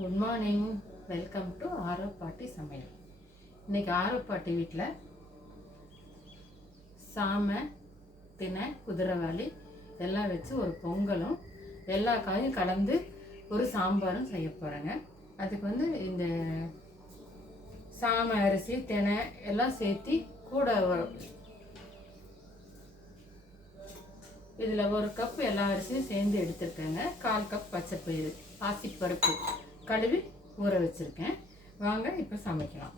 Good morning. Welcome to ஆரோ பாட்டி சமையல். இன்றைக்கி ஆரோ பாட்டி வீட்டில் சாமை, தினை, குதிரைவாலி எல்லாம் வச்சு ஒரு பொங்கலும் எல்லா காயும் கலந்து ஒரு சாம்பாரும் செய்ய போகிறேங்க. அதுக்கு இந்த சாமை, அரிசி, தினை எல்லாம் சேர்த்து கூட இதில் ஒரு கப் எல்லா அரிசியும் சேர்ந்து எடுத்துருக்கேங்க. 1/4 கப் பச்சைப்பயிறு, பாசிப்பருப்பு கழுவி ஊற வச்சுருக்கேன். வாங்க இப்போ சமைக்கலாம்.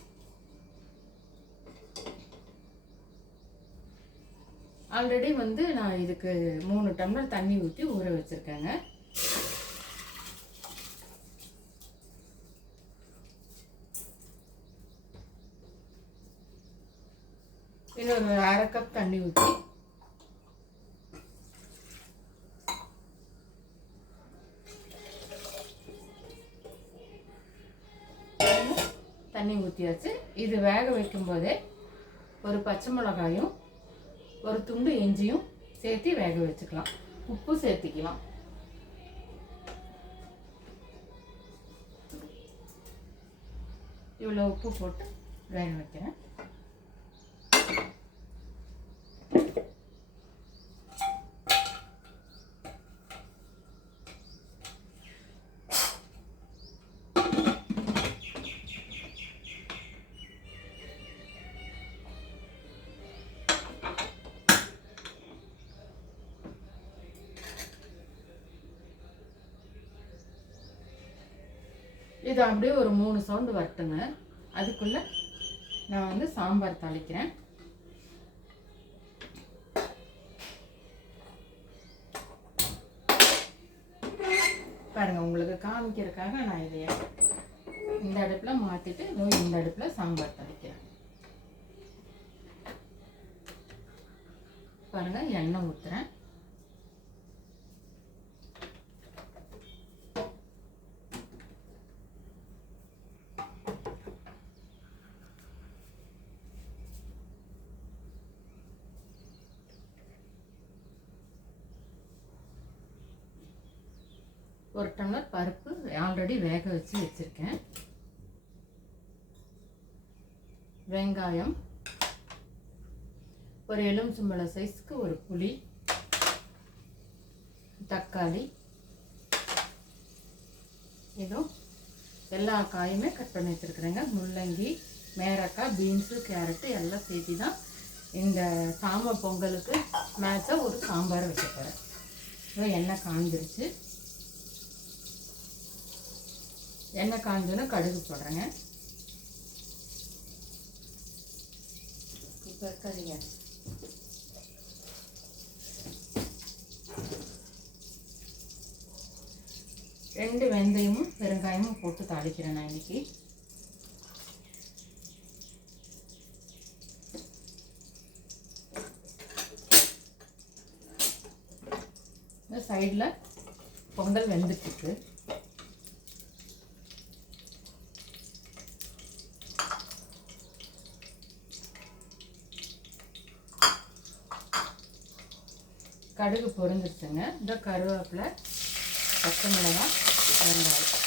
ஆல்ரெடி நான் இதுக்கு 3 டம்ளர் தண்ணி ஊற்றி ஊற வச்சுருக்கேங்க. இன்னொரு 1/2 கப் தண்ணி ஊற்றி ஊற்றியாச்சு. இது வேக வைக்கும் போதே ஒரு பச்சை மிளகாயும் ஒரு துண்டு இஞ்சியும் சேர்த்து வேக வச்சுக்கலாம். உப்பு சேர்த்துக்கலாம். இவ்வளோ உப்பு போட்டு வேக வைக்கிறேன். இது அப்படியே ஒரு 3 சவுண்டு வரட்டுங்க. அதுக்குள்ள நான் சாம்பார் தாளிக்கிறேன். பாருங்க, உங்களுக்கு காமிக்கிறதுக்காக நான் இதை இந்த அடுப்பில் மாற்றிட்டு இந்த அடுப்பில் சாம்பார் தாளிக்கிறேன். பாருங்க, எண்ணெய் ஊற்றுறேன். ஒரு டம்ளர் பருப்பு ஆல்ரெடி வேக வச்சு வச்சுருக்கேன். வெங்காயம், ஒரு எலுமிச்சம்பழம் சைஸ்க்கு ஒரு புளி, தக்காளி, இதுவும் எல்லா காயுமே கட் பண்ணி வச்சுருக்குறேங்க. முள்ளங்கி, மேரக்காய், பீன்ஸு, கேரட்டு எல்லாம் சேர்த்து தான் இந்த சாமை பொங்கலுக்கு மேட்சாக ஒரு சாம்பார் வைக்க போகிறேன். எண்ணெய் காஞ்சிருச்சு. எண்ணெய் காஞ்சோன்னா கடுகு போடுறேங்க. இப்போ இருக்காதீங்க. ரெண்டு வெந்தயமும் பெருங்காயமும் போட்டு தாளிக்கிறேன் நான் இன்னைக்கு. இந்த சைடில் பொங்கல் வெந்துட்டுருக்கு. கடுகு பொரிஞ்சிருச்சுங்க. இந்த கருவேப்பிலை, பச்சை மிளகாய், வெங்காயம்.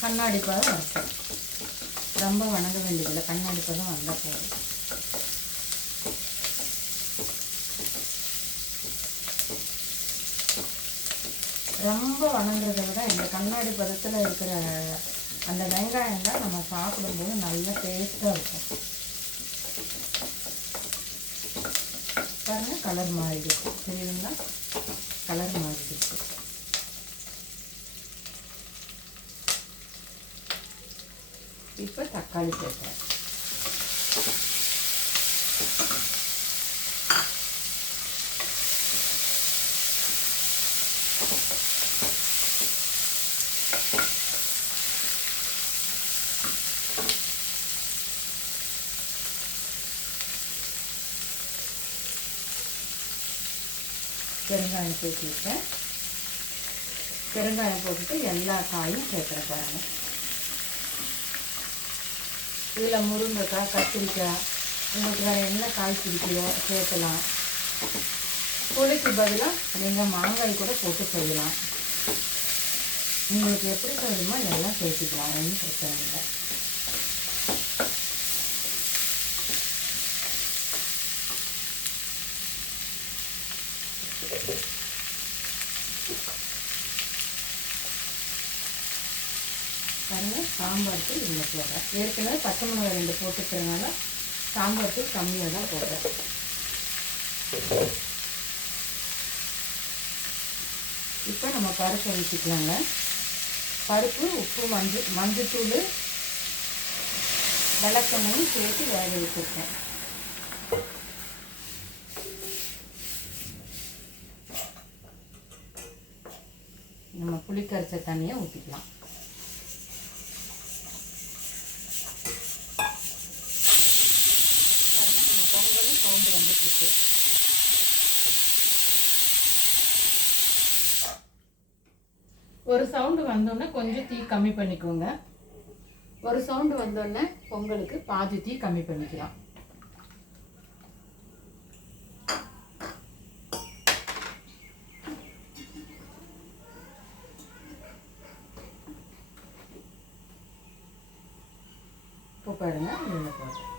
கண்ணாடி பதம் வரைக்கும், ரொம்ப வணங்க வேண்டியதில்லை. கண்ணாடி பதம் வந்தால் போதும். ரொம்ப வணங்குறத விட இந்த கண்ணாடி பதத்தில் இருக்கிற அந்த வெங்காயம் தான் நம்ம சாப்பிடும்போது நல்ல டேஸ்ட்டாக இருக்கும். பாருங்கள், கலர் மாறிடுச்சு. தெரியுதுங்களா? கலர் மாறிடுச்சு. இப்போ தக்காளி சேர்க்குறேன். பெருங்காயம் சேர்த்துருக்கேன். பெருங்காயம் போட்டுட்டு எல்லா காயும் சேர்த்துற பாருங்க. இதில் முருங்கைக்காய், கத்திரிக்காய், உங்களுக்கு வேறு என்ன காய் பிடிக்குதோ சேர்க்கலாம். புளிக்கு பதிலாக நீங்கள் மாங்காய் கூட போட்டு செய்யலாம். உங்களுக்கு எப்படி செய்யணுமோ எல்லாம் சேர்த்துக்கலாம், ஒன்றும் பிரச்சனை இல்லை. பாருங்கள், சாம்பார் தூள் இங்கே போடுறேன். ஏற்கனவே பச்சை மிளகாய் 2 போட்டுக்கிறதுனால சாம்பார் தூள் கம்மியாக தான் போடுறேன். இப்போ நம்ம பருப்பை ஊற்றிக்கலாங்க. பருப்பு, உப்பு, மஞ்சத்தூள், விளக்கெண்ணையும் சேர்த்து வேக வச்சுருக்கேன். நம்ம புளிக்கரைச்ச தண்ணியை ஊற்றிக்கலாம். நம்ம பொங்கலும் சவுண்டு வந்துட்டு ஒரு சவுண்டு வந்தோடனே கொஞ்சம் தீ கம்மி பண்ணிக்கோங்க. ஒரு சவுண்டு வந்தோடனே பொங்கலுக்கு பாதி தீ கம்மி பண்ணிக்கலாம். இப்போ பாருங்க, இதில் போடுறேன்.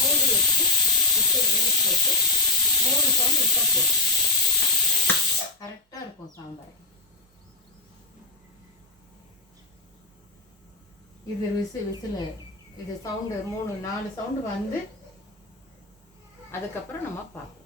மூடி வச்சு இப்போ வேஸ்ட் போட்டு 3 சவுண்டு விட்டால் போதும். கரெக்டாக இருக்கும் சாம்பார். இது விசில் இது சவுண்டு 3-4 சவுண்டு வந்து அதுக்கப்புறம் நம்ம பார்ப்போம்.